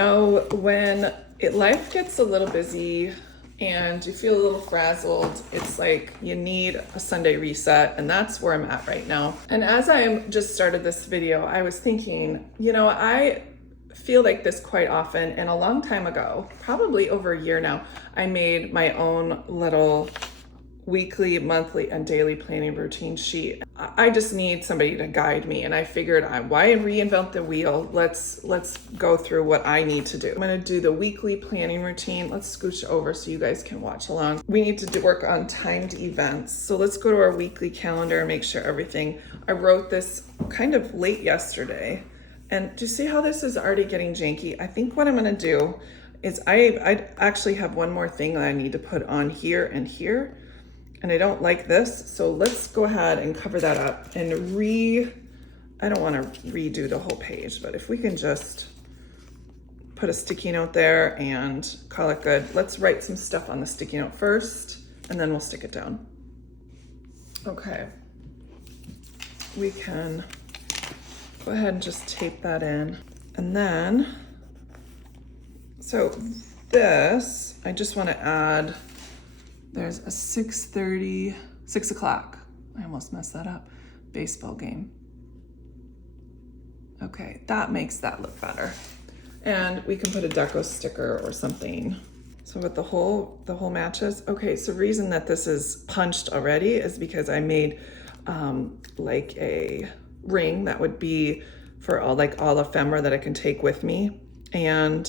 know, when life gets a little busy and you feel a little frazzled, it's like you need a Sunday reset, and that's where I'm at right now. And as I just started this video, I was thinking, you know, I feel like this quite often, and a long time ago, probably over a year now, I made my own little weekly, monthly, and daily planning routine sheet. I just need somebody to guide me, and I figured, why reinvent the wheel? Let's go through what I need to do. I'm gonna do the weekly planning routine. Let's scooch over so you guys can watch along. We need to work on timed events. So let's go to our weekly calendar and make sure everything. I wrote this kind of late yesterday, and do you see how this is already getting janky? I think what I'm gonna do is I actually have one more thing that I need to put on here and here. And I don't like this, so let's go ahead and cover that up and I don't want to redo the whole page, but if we can just put a sticky note there and call it good. Let's write some stuff on the sticky note first, and then we'll stick it down. Okay, we can go ahead and just tape that in. And then, so this, I just want to add, there's a 6 o'clock. I almost messed that up. Baseball game. Okay, that makes that look better. And we can put a deco sticker or something. So with the whole matches. Okay, so the reason that this is punched already is because I made like a ring that would be for all ephemera that I can take with me. And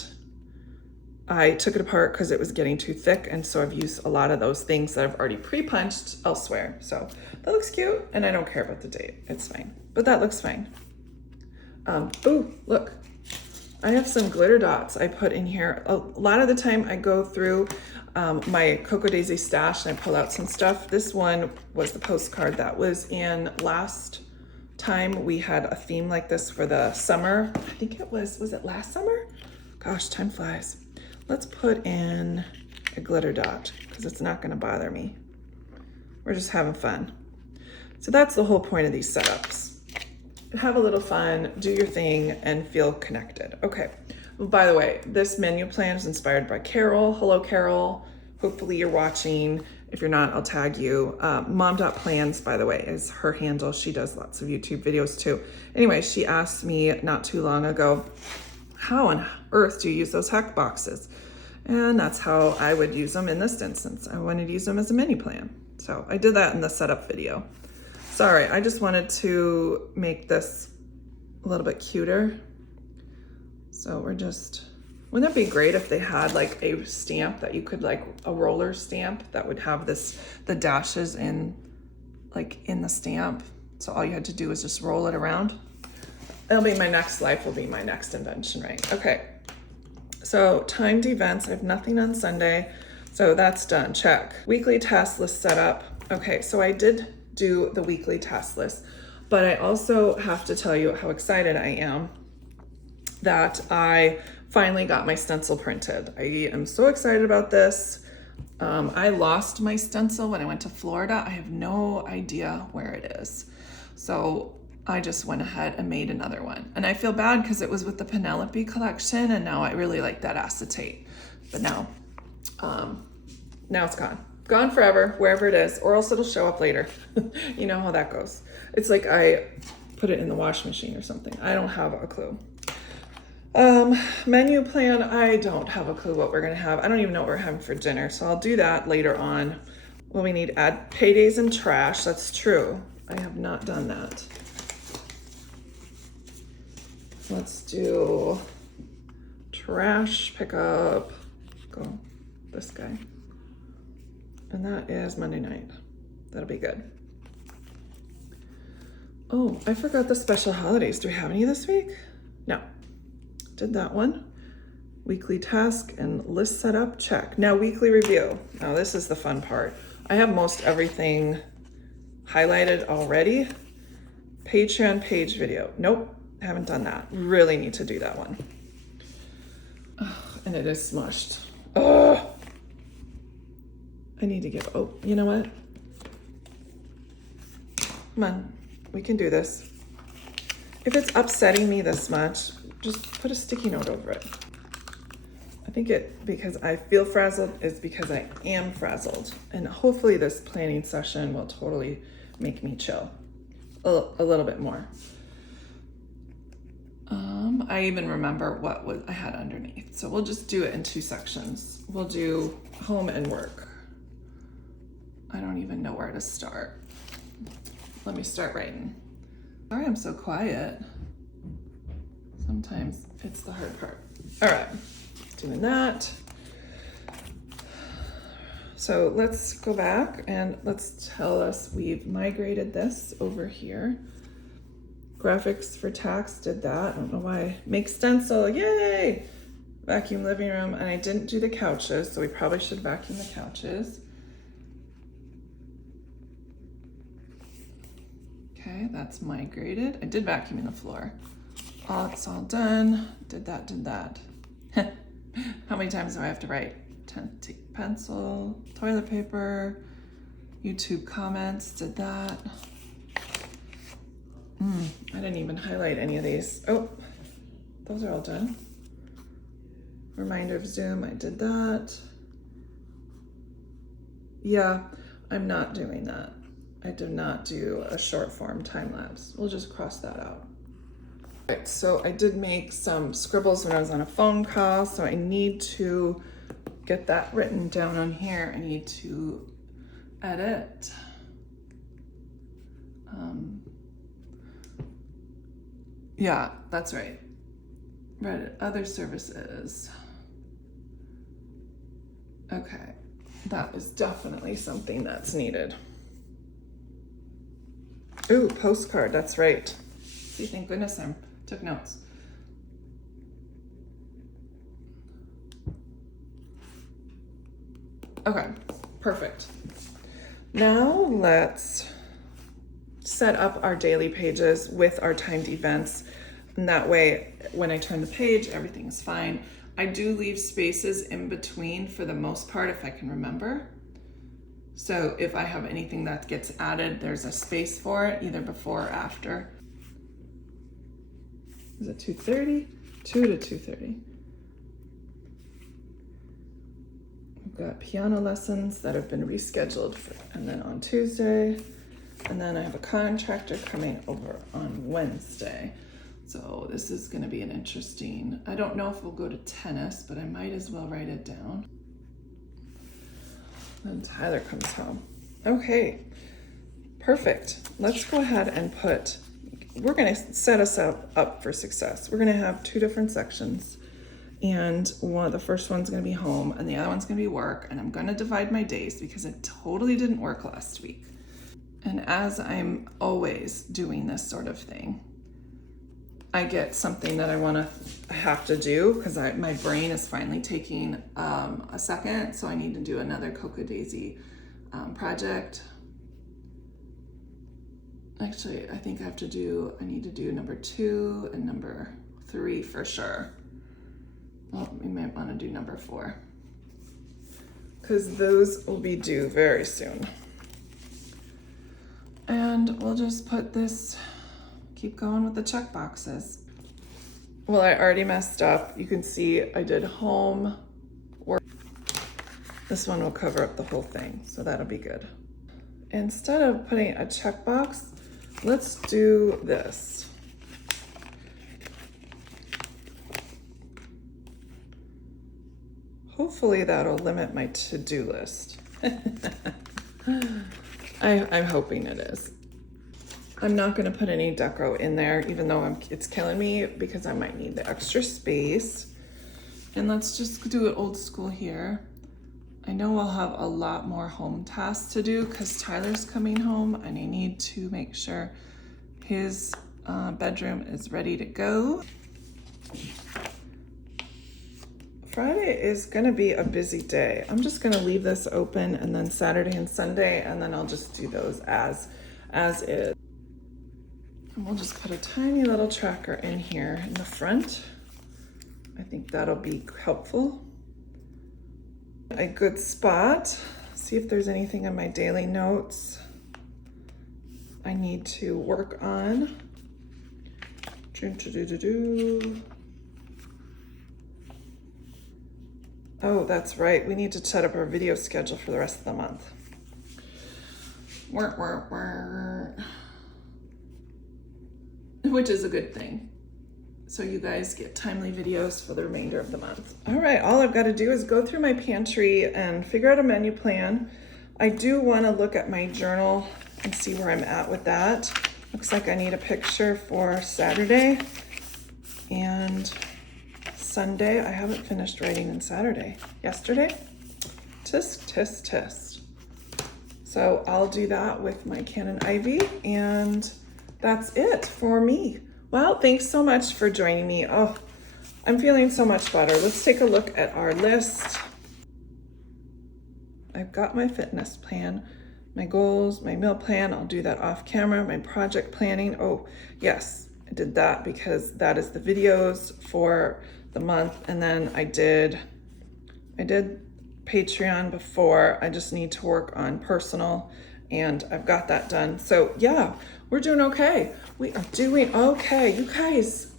I took it apart because it was getting too thick, and so I've used a lot of those things that I've already pre-punched elsewhere. So that looks cute, and I don't care about the date. It's fine, but that looks fine. Ooh, look, I have some glitter dots I put in here. A lot of the time I go through my KRODesigns stash and I pull out some stuff. This one was the postcard that was in last time we had a theme like this for the summer. I think was it last summer? Gosh, time flies. Let's put in a glitter dot because it's not going to bother me. We're just having fun. So that's the whole point of these setups. Have a little fun, do your thing, and feel connected. Okay. Well, by the way, this menu plan is inspired by Carol. Hello, Carol. Hopefully you're watching. If you're not, I'll tag you. Mom.plans, by the way, is her handle. She does lots of YouTube videos too. Anyway, she asked me not too long ago, how on earth do you use those hex boxes? And that's how I would use them in this instance. I wanted to use them as a menu plan. So I did that in the setup video. Sorry, I just wanted to make this a little bit cuter. So wouldn't that be great if they had like a stamp that you could, like a roller stamp that would have the dashes in the stamp. So all you had to do was just roll it around. That'll be my next life, will be my next invention, right? Okay, so timed events, I have nothing on Sunday, so that's done, check. Weekly task list set up. Okay, so I did do the weekly task list, but I also have to tell you how excited I am that I finally got my stencil printed. I am so excited about this. I lost my stencil when I went to Florida. I have no idea where it is. So I just went ahead and made another one. And I feel bad because it was with the Penelope collection, and now I really like that acetate. But now it's gone. Gone forever, wherever it is, or else it'll show up later. You know how that goes. It's like I put it in the wash machine or something. I don't have a clue. Menu plan, I don't have a clue what we're gonna have. I don't even know what we're having for dinner, so I'll do that later on. Well, we need add paydays and trash. That's true. I have not done that. Let's do trash pickup. Go this guy. And that is Monday night. That'll be good. Oh, I forgot the special holidays. Do we have any this week? No. Did that one. Weekly task and list setup, check. Now weekly review. Now this is the fun part. I have most everything highlighted already. Patreon page video. Nope. Haven't done that. Really need to do that one. And it is smushed. Oh, I need to you know what? Come on, we can do this. If it's upsetting me this much, just put a sticky note over it. I think because I feel frazzled is because I am frazzled. And hopefully this planning session will totally make me chill a little bit more. I even remember what I had underneath. So we'll just do it in 2 sections. We'll do home and work. I don't even know where to start. Let me start writing. Sorry I'm so quiet. Sometimes it's the hard part. All right, doing that. So let's go back and let's tell us we've migrated this over here. Graphics for tax did that. I don't know why. Make stencil, yay! Vacuum living room, and I didn't do the couches, so we probably should vacuum the couches. Okay, that's migrated. I did vacuum the floor. It's all done. Did that. How many times do I have to write? Pencil, toilet paper, YouTube comments, did that. I didn't even highlight any of these. Oh, those are all done. Reminder of Zoom, I did that. Yeah, I'm not doing that. I did not do a short form time lapse. We'll just cross that out. All right, so I did make some scribbles when I was on a phone call, so I need to get that written down on here. I need to edit. Yeah, that's right. Reddit, other services. Okay, that is definitely something that's needed. Ooh, postcard, that's right. See, thank goodness I took notes. Okay, perfect. Now let's set up our daily pages with our timed events. And that way, when I turn the page, everything's fine. I do leave spaces in between for the most part, if I can remember. So if I have anything that gets added, there's a space for it, either before or after. Is it 2:30? 2 to 2:30. We've got piano lessons that have been rescheduled and then on Tuesday. And then I have a contractor coming over on Wednesday. So this is gonna be an interesting, I don't know if we'll go to tennis, but I might as well write it down. Then Tyler comes home. Okay, perfect. Let's go ahead and we're gonna set us up for success. We're gonna have 2 different sections. And the first one's gonna be home and the other one's gonna be work. And I'm gonna divide my days because it totally didn't work last week. And as I'm always doing this sort of thing, I get something that I have to do because my brain is finally taking a second. So I need to do another Cocoa Daisy project. Actually, I think I need to do number 2 and number 3 for sure. Well, we might want to do number 4 because those will be due very soon. And we'll just put this, keep going with the check boxes. Well, I already messed up. You can see I did home, work. This one will cover up the whole thing, so that'll be good. Instead of putting a checkbox, let's do this. Hopefully that'll limit my to-do list. I'm hoping it is. I'm not gonna put any deco in there, even though it's killing me because I might need the extra space. And let's just do it old school here. I know I'll have a lot more home tasks to do because Tyler's coming home and I need to make sure his bedroom is ready to go. Friday is gonna be a busy day. I'm just gonna leave this open and then Saturday and Sunday, and then I'll just do those as is. And we'll just put a tiny little tracker in here in the front. I think that'll be helpful. A good spot. See if there's anything in my daily notes I need to work on. Oh, that's right. We need to set up our video schedule for the rest of the month. Which is a good thing. So you guys get timely videos for the remainder of the month. All right, all I've got to do is go through my pantry and figure out a menu plan. I do want to look at my journal and see where I'm at with that. Looks like I need a picture for Saturday and Sunday. I haven't finished writing in Saturday. Yesterday? Tisk, tisk, tisk. So I'll do that with my Canon Ivy, and that's it for me. Well, thanks so much for joining me. Oh, I'm feeling so much better. Let's take a look at our list. I've got my fitness plan, my goals, my meal plan. I'll do that off camera. My project planning. Oh, yes, I did that because that is the videos for the month. And then I did Patreon before. I just need to work on personal, and I've got that done. So yeah, we're doing okay. We are doing okay. You guys,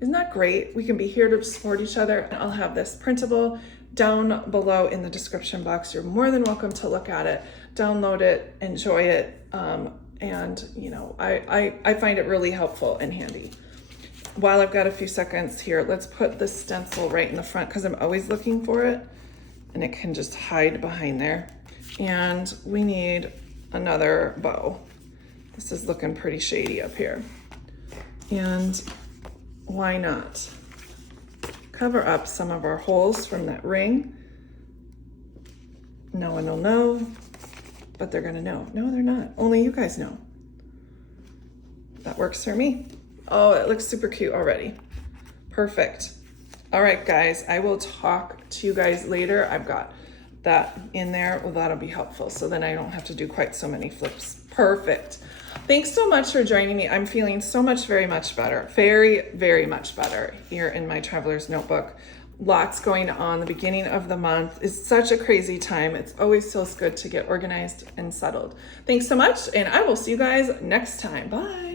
isn't that great? We can be here to support each other. I'll have this printable down below in the description box. You're more than welcome to look at it, download it, enjoy it. And you know, I find it really helpful and handy. While I've got a few seconds here, let's put the stencil right in the front because I'm always looking for it and it can just hide behind there. And we need another bow. This is looking pretty shady up here. And why not cover up some of our holes from that ring? No one will know, but they're gonna know. No, they're not. Only you guys know. That works for me. Oh, it looks super cute already. Perfect. All right, guys, I will talk to you guys later. I've got that in there. Well, that'll be helpful. So then I don't have to do quite so many flips. Perfect. Thanks so much for joining me. I'm feeling so much, very much better. Very, very much better here in my traveler's notebook. Lots going on. The beginning of the month is such a crazy time. It's always feels good to get organized and settled. Thanks so much, and I will see you guys next time. Bye.